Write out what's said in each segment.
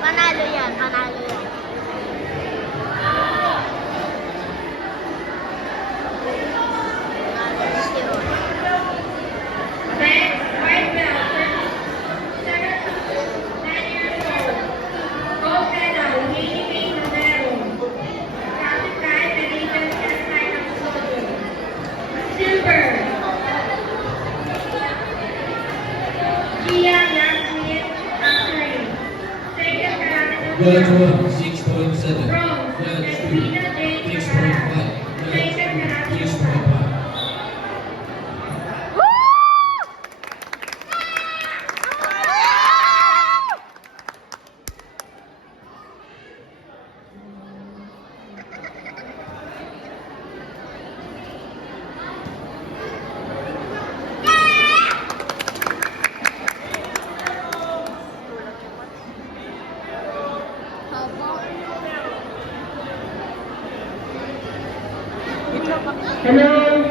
Panalo yan, panalo yan. Next, white belt, 9 years old. Gold medal, Hailey Romero. Classified Canadian Airline of Soldier. Silver, Gia Yasmin Ashley. Second karate Judge diploma. 1, 6.7. Bronze, Judge 2, Edwina Jane 6.5. Cabral. Judge Second 2, karate 6.5. diploma. Hello.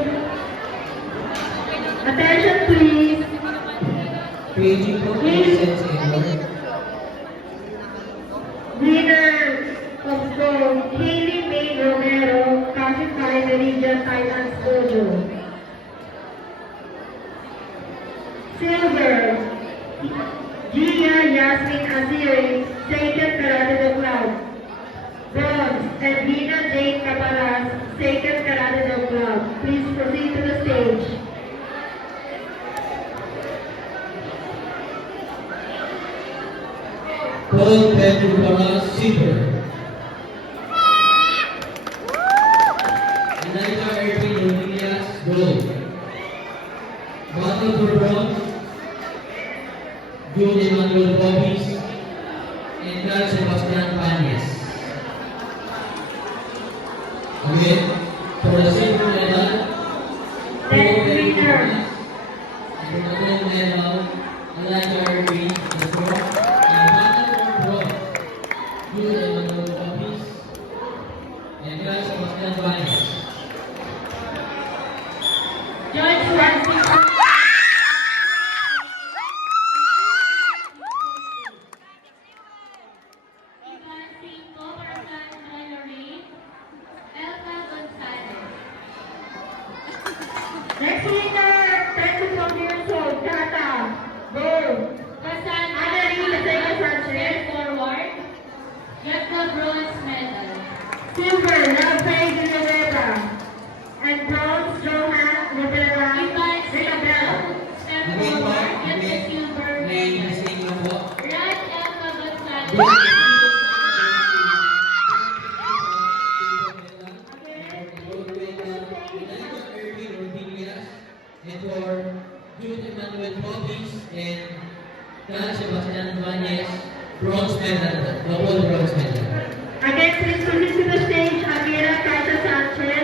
Attention please. Paging po, present senior. Winner of gold, Hailey May Romero, classified Meridian Thailand Dojo. Silver, Gia Yasmin Aziri, Sacred Karate Do Club. Bronze, Edwina Jane Caparas, Sacred Karate Do Club. Please proceed to the stage. Paul Pedro Paras, silver. Elijah Irving Rodriguez, gold. Battle for bronze, June Emmanuel Bobis, and Carl Sebastian Pañez. Again, for the silver medal, Paul Pedro Paras, and for the gold medal, Elijah Irving, the bronze, and Battle for bronze, June Emmanuel Bobis, and Carl Sebastian Pañez. Judge Francis. Next winner, 24 years old, Tata, gold. Annalise Mateo Sanchez, forward. Get the bronze medal. Silver, Rafael Villanueva. And bronze, Johan Rivera. Rivera. Step Again po, forward, get the again, silver may medal. mistake lang po. Raj Elma Gonzalez. And for Jude Emmanuel Bobis and Carl Sebastian Pañez, bronze medal, double bronze medal. Again, please proceed to the stage, Amira Casa Sanchez.